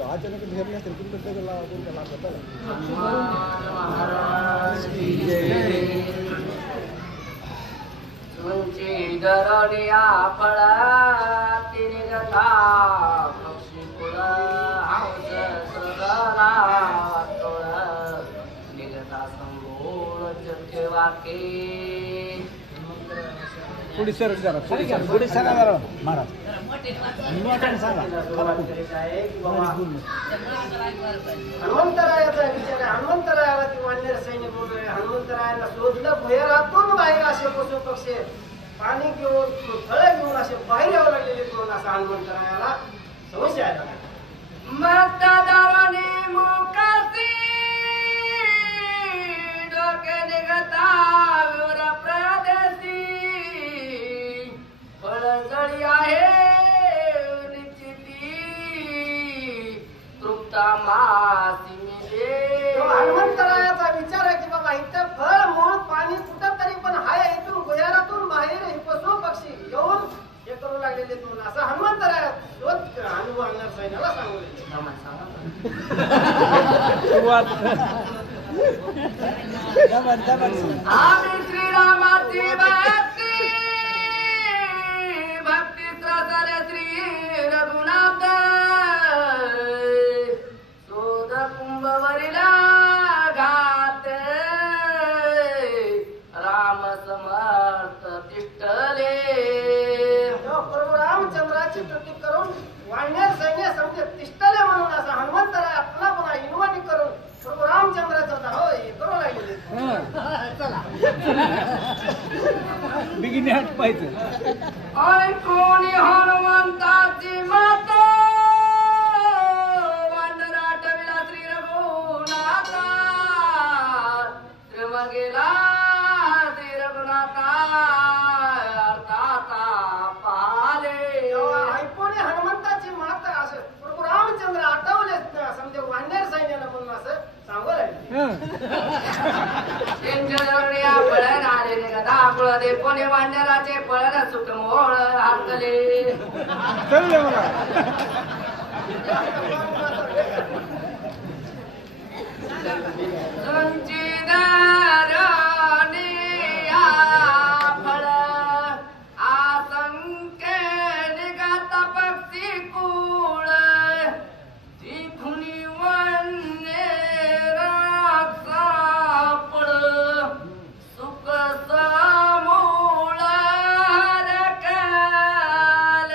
अचानक घेरले असेल तुमचं सगळं लावा कोणत्या लागत तुमची दरडिया फळा तिने गथा पक्षी कुळा हंस सगळा तोळ निगता संभूळ चक्के वाके पुढे सर जरा पुढे सांगा जरा महाराज सांगा हनुमंतरायाचा विचार आहे. हनुमंतरायाला ती वानर सैन्य बोलतोय. हनुमंतरायाला शोधलं भुयारातून बाहेर असे पशु पक्षी पाणी घेऊन फळं घेऊन असे बाहेर यावं लागलेले म्हणून असा हनुमंतरायाला संशय आला. मतदाराने मुखासी डोके निघता विवर प्रदेशी फळजळी आहे निश्चिती तृप्ता मासी मिले. हनुमंतरायाचा विचार आहे की बाबा इथं फळ मूळ पाणी कुठं तरी पण हाय इथून भुयारातून बाहेर हे पशु पक्षी येऊन हे करू लागलेले म्हणून असं हनुमंतराया अनुभव आणणार सैन्याला सांगू आम्ही श्रीरामाची भक्ती भक्ती त्रासाले श्री रघुनाथ शोध कुंभवरीला घात राम समर्थ तिष्ठले. प्रभू रामचंद्राची स्तुती करून वानर सैन्य समजे तिष्ठले म्हणून असा हनुमंतराय आपला पुन्हा इन्व्हाइट करून प्रभू रामचंद्राचा हो हे करू लागले. बिगिनी हट पाहिजे कोणी हनुमंताची माता वानराटविला श्री रघुनाथा श्रीम गेला श्री रघुनाथा अर्थाता पाले. कोणी हनुमंताची माता असं प्रभू रामचंद्र आठवले समजे वानर सैन्याला म्हणून असं सांगू लागले. पळण आले गदा कुळ दे कोणी वांडराचे पळण सुख मोळ हातले. तुमची दरडिया फळ आसंख्य निघत पक्षी कुळ ती खुनी वन्य राक्षापळ सुख समूळ रकाल.